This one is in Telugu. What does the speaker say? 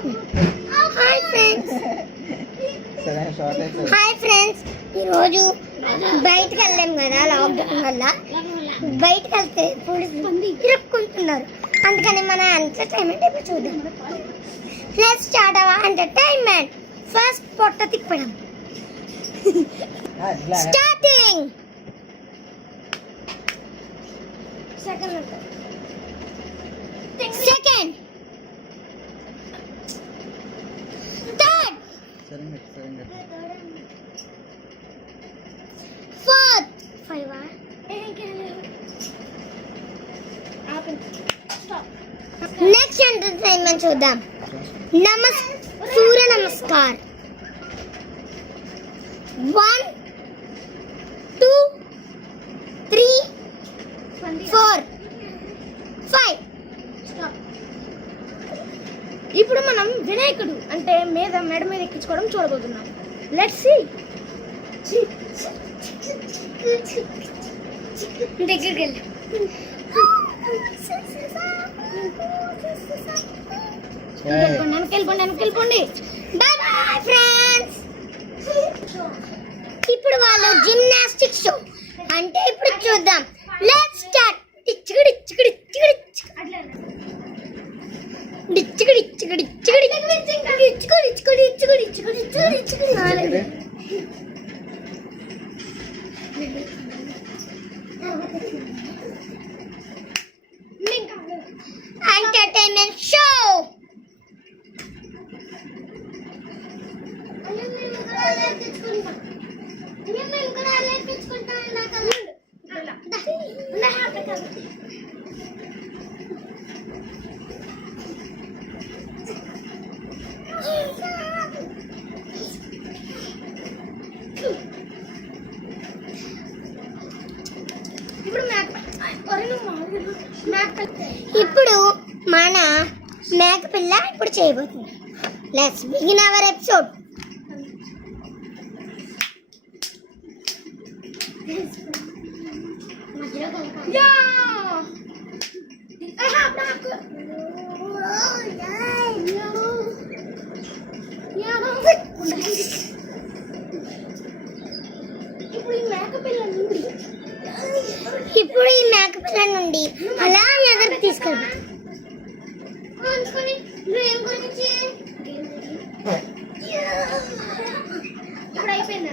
Hi friends. హాయ్ ఫ్రెండ్స్, ఈరోజు బయటకు వెళ్ళాం కదా లాక్డౌన్ వల్ల. బయటకు వెళ్తే పోలీసులు ఇరుక్కుంటున్నారు. అందుకని మన ఎంటర్టైన్మెంట్ ఇప్పుడు చూద్దాం. Let's start our entertainment. First పొట్ట తిప్పడం. Starting. Second. Third. Fourth. Next entertainment చూద్దాం. సూర్య నమస్కార్. 1 2 3 4 5. ఇప్పుడు మనం వినాయకుడు అంటే మెడ మీద ఎక్కించుకోవడం చూడబోతున్నాం. Let's see. దగ్గరికి వెళ్ళి వెనకెళ్ళిపోండి. By bye friends. ఇప్పుడు వాళ్ళు జిమ్నాస్టిక్ షో అంటే ఇప్పుడు చూద్దాం. Let's start. Entertainment show. ఇప్పుడు మన మేకపిల్ల ఇప్పుడు చేయబోతుంది. Let's begin our episode. ఇప్పుడు ఈ మేకపిల్ల నుండి అలా ఎదురు తీసుకెళ్తాం. ఇప్పుడు అయిపోయింది.